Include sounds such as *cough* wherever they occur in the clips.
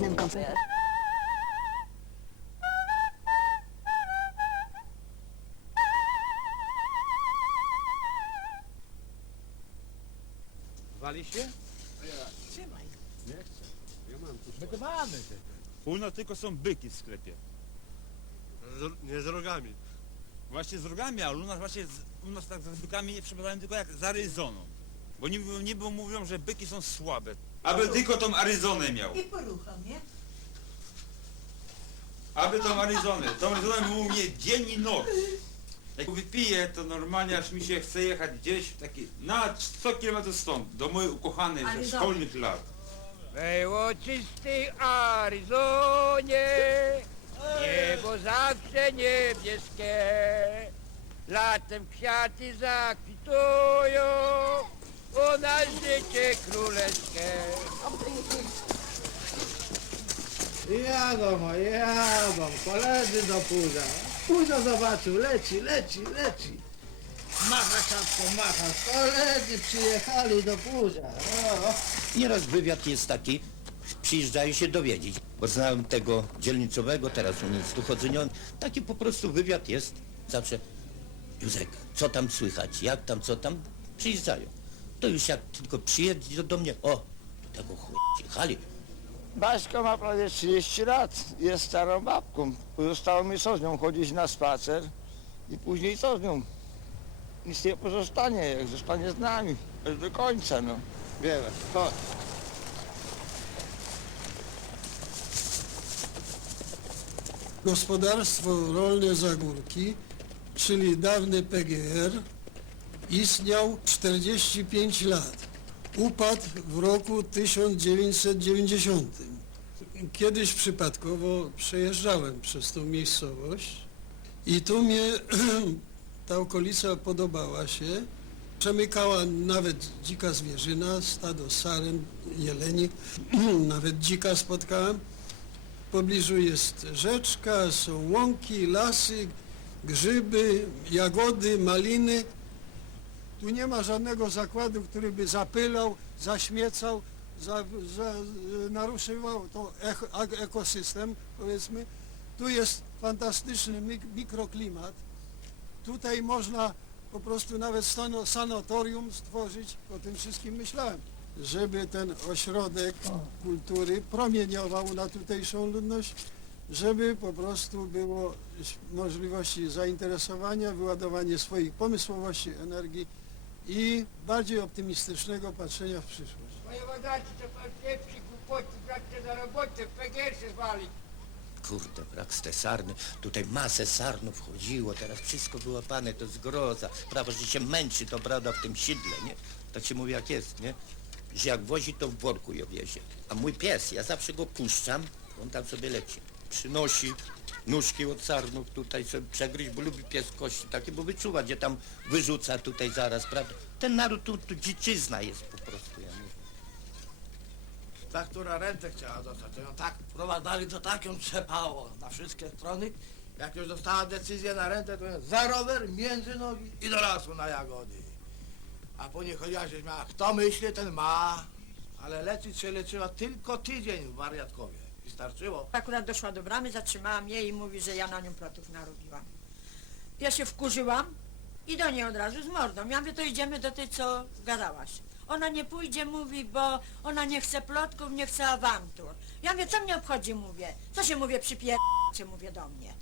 jednym. Wali się? Trzymaj. Nie chcę. Ja mam tu My to mamy. U nas tylko są byki w sklepie. Z, nie z rogami. Właśnie z rogami, ale u nas właśnie z, u nas tak z bykami nie przepadają tylko jak z. Bo niby, niby mówią, że byki są słabe. Aby tylko tą Aryzonę miał. I porucham, nie? Aby tą Aryzonę. Tą Aryzonę u mnie dzień i noc. Jak wypiję, to normalnie aż mi się chce jechać gdzieś taki na 100 km stąd, do mojej ukochanej ze Aryzony. szkolnych lat. Było czystej Arizonie, niebo zawsze niebieskie, latem kwiaty zakwitują, u nas życie królewskie. Jadą, jadą, koledzy do pudza. Pudza zobaczył, leci, leci, leci. Macha siatką, macha. Koledzy przyjechali do pudza. O, Nieraz wywiad jest taki, przyjeżdżają się dowiedzieć, bo znałem tego dzielnicowego, teraz u nic tu chodzenia, taki po prostu wywiad jest zawsze, Józek, co tam słychać, jak tam, co tam, przyjeżdżają. To już jak tylko przyjedzie do mnie, o, tego chuj, przyjechali. Baśka ma prawie 30 lat, jest starą babką. Pozostało mi co z nią chodzić na spacer i później co z nią? Nic nie pozostanie, jak zostanie z nami, aż do końca, no. Wiele, chodź. Gospodarstwo Rolne Zagórki, czyli dawny PGR, istniał 45 lat. Upadł w roku 1990. Kiedyś przypadkowo przejeżdżałem przez tą miejscowość i tu mnie *clears throat* ta okolica podobała się. Przemykała nawet dzika zwierzyna, stado saren, jeleni, *clears throat* nawet dzika spotkałem. W pobliżu jest rzeczka, są łąki, lasy, grzyby, jagody, maliny. Tu nie ma żadnego zakładu, który by zapylał, zaśmiecał, za, za, naruszywał to ekosystem, powiedzmy. Tu jest fantastyczny mik, mikroklimat. Tutaj można po prostu nawet sanatorium stworzyć, o tym wszystkim myślałem, żeby ten ośrodek kultury promieniował na tutejszą ludność, żeby po prostu było możliwości zainteresowania, wyładowanie swoich pomysłowości, energii i bardziej optymistycznego patrzenia w przyszłość. Panie wodaci, to pan pieprzy głupoty, brakcie za robotę, PGR się zwali. Kurde, brak z te sarny. Tutaj masę sarnów chodziło, teraz wszystko wyłapane, to zgroza. Prawo, że się męczy to brada w tym sidle, nie? Tak się mówi jak jest, nie? Że jak wozi, to w worku je wiezie. A mój pies, ja zawsze go puszczam, on tam sobie leci. Przynosi nóżki od sarnów tutaj sobie przegryźć, bo lubi pies kości takie, bo wyczuwa, gdzie tam wyrzuca tutaj zaraz, prawda? Ten naród tu, tu dziczyzna jest po prostu, ja mówię. Ta, która rentę chciała dostać, to ją tak wprowadzali, to tak ją trzepało na wszystkie strony. Jak już dostała decyzję na rentę, to ją za rower, między nogi i do lasu na jagody. A po niej chodziła się śmiała, kto myśli, ten ma. Ale leczyć się leczyła tylko tydzień w wariatkowie. I starczyło. Akurat doszła do bramy, zatrzymałam jej i mówi, że ja na nią plotów narobiłam. Ja się wkurzyłam i do niej od razu z mordą. Ja mówię, to idziemy do tej, co gadałaś. Ona nie pójdzie, mówi, bo ona nie chce plotków, nie chce awantur. Ja mówię, co mnie obchodzi, mówię. Co się mówię, przypierdźcie, mówię do mnie.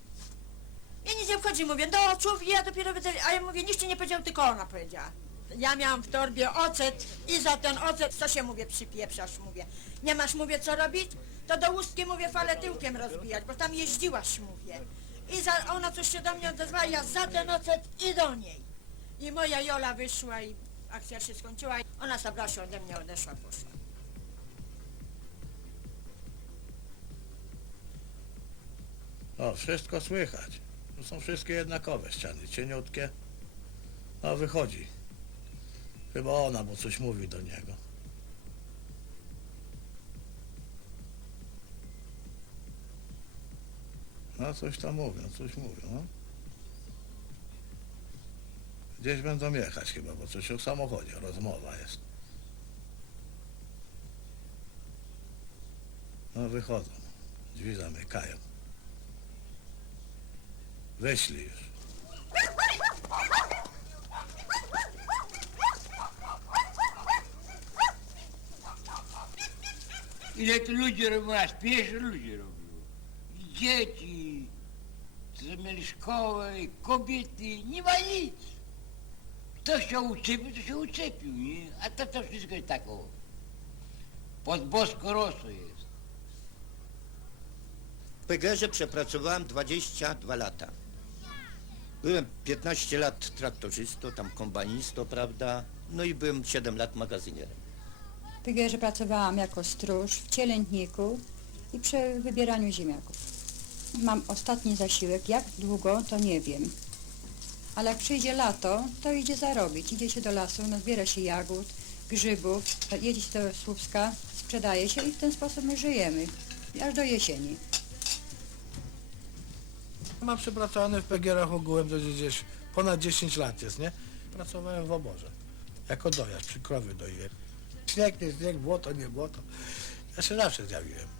I nic nie obchodzi, mówię, no człowiek, ja dopiero widzę, a ja mówię, nikt ci nie powiedział, tylko ona powiedziała. Ja miałam w torbie ocet i za ten ocet, co się mówię, przypieprzasz, mówię. Nie masz, mówię, co robić? To do ustki, mówię, falę tyłkiem rozbijać, bo tam jeździłaś, mówię. I za, ona coś się do mnie odezwała, ja za ten ocet i do niej. I moja Jola wyszła i akcja się skończyła. Ona zabrała się ode mnie, odeszła, poszła. O, wszystko słychać. Są wszystkie jednakowe ściany, cieniutkie. O, wychodzi. Chyba ona, bo coś mówi do niego. No, coś tam mówią, coś mówią, no. Gdzieś będą jechać chyba, bo coś o samochodzie, rozmowa jest. No wychodzą, drzwi zamykają. Weszli już. Ile tu ludzi robiło, aż ludzi robiło. Dzieci, mieli szkołę, kobiety, nie ma nic. Kto się uczepił, to się uczepił, nie? A to to wszystko jest tak o. Pod bosko rosło jest. W PGR-ze przepracowałem 22 lata. Byłem 15 lat traktorzystą, tam kombanistą, prawda? No i byłem 7 lat magazynierem. W PGR pracowałam jako stróż w cielętniku i przy wybieraniu ziemniaków. Mam ostatni zasiłek, jak długo to nie wiem. Ale jak przyjdzie lato, to idzie zarobić. Idzie się do lasu, nazbiera się jagód, grzybów, jedzie się do Słupska, sprzedaje się i w ten sposób my żyjemy. Aż do jesieni. Mam przepracowane w PGR-ach ogółem to gdzieś ponad 10 lat jest, nie? Pracowałem w oborze. Jako dojazd, przy krowy doiłem. Śnieg, nie śnieg, błoto, nie błoto. Ja się zawsze zjawiłem.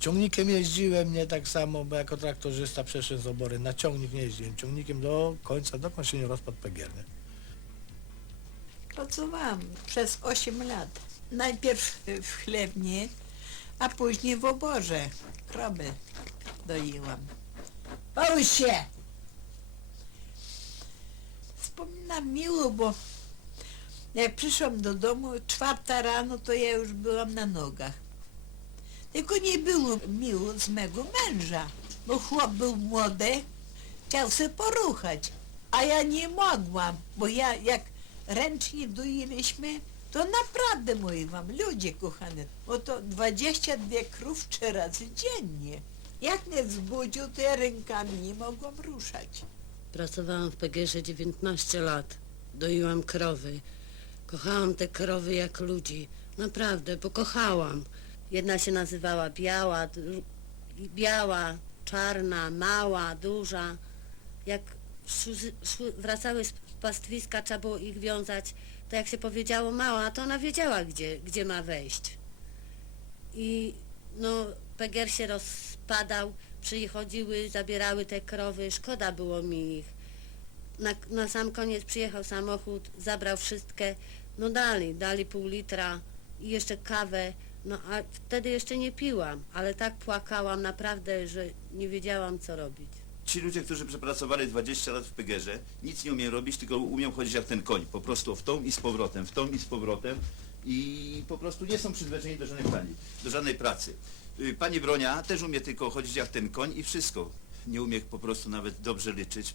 Ciągnikiem jeździłem, nie tak samo, bo jako traktorzysta przeszedłem z obory. Na ciągnik nie jeździłem. Ciągnikiem do końca, dokąd się nie rozpadł nie? Pracowałam przez 8 lat. Najpierw w chlewni, a później w oborze. Kroby doiłam. Połóż się! Wspominam miło, bo jak przyszłam do domu, czwarta rano, to ja już byłam na nogach. Tylko nie było miło z mego męża, bo chłop był młody, chciał się poruchać, a ja nie mogłam, bo ja jak ręcznie doiliśmy, to naprawdę mówię wam, ludzie kochane, bo to 22 krów trzy razy dziennie. Jak mnie zbudził, to ja rękami nie mogłam ruszać. Pracowałam w PGR 19 lat. Doiłam krowy. Kochałam te krowy jak ludzi. Naprawdę, bo kochałam. Jedna się nazywała biała, biała, czarna, mała, duża. Jak wracały z pastwiska, trzeba było ich wiązać, to jak się powiedziało mała, to ona wiedziała, gdzie, gdzie ma wejść. I no, PGR się rozpadał, przychodziły, zabierały te krowy, szkoda było mi ich. Na, na sam koniec przyjechał samochód, zabrał wszystkie, no dali, dali pół litra i jeszcze kawę, no a wtedy jeszcze nie piłam, ale tak płakałam naprawdę, że nie wiedziałam co robić. Ci ludzie, którzy przepracowali 20 lat w Pegerze, nic nie umieją robić, tylko umieją chodzić jak ten koń. Po prostu w tą i z powrotem, w tą i z powrotem i po prostu nie są przyzwyczajeni do żadnej pani, do żadnej pracy. Y, Pani Bronia też umie tylko chodzić jak ten koń i wszystko. Nie umie po prostu nawet dobrze liczyć.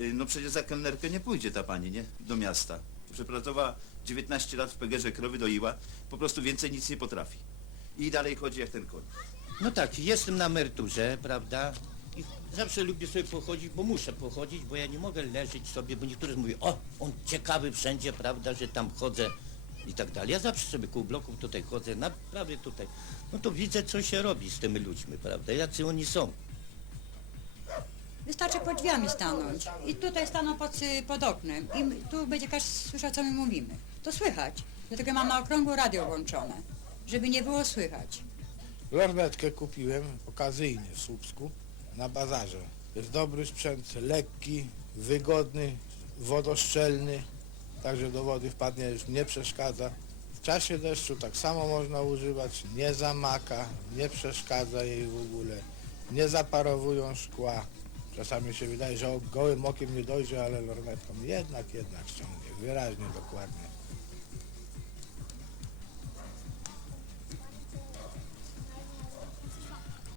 Y, No przecież za kelnerkę nie pójdzie ta pani, nie? Do miasta. Przepracowała 19 lat w Pegerze, krowy doiła, po prostu więcej nic nie potrafi. I dalej chodzi jak ten koń. No tak, jestem na emeryturze, prawda? I zawsze lubię sobie pochodzić, bo muszę pochodzić, bo ja nie mogę leżeć sobie, bo niektórzy mówią, o, on ciekawy wszędzie, prawda, że tam chodzę i tak dalej. Ja zawsze sobie koło bloków tutaj chodzę, naprawdę tutaj. No to widzę, co się robi z tymi ludźmi, prawda, jacy oni są. Wystarczy pod drzwiami stanąć i tutaj staną pod, y, pod oknem i tu będzie każdy słyszał, co my mówimy. To słychać, dlatego mam na okrągło radio włączone, żeby nie było słychać. Lornetkę kupiłem okazyjnie w Słupsku na bazarze. Jest dobry sprzęt, lekki, wygodny, wodoszczelny, także do wody wpadnie już nie przeszkadza. W czasie deszczu tak samo można używać, nie zamaka, nie przeszkadza jej w ogóle, nie zaparowują szkła. Czasami się wydaje, że gołym okiem nie dojdzie, ale lornetką jednak, jednak ściągnie, wyraźnie, dokładnie.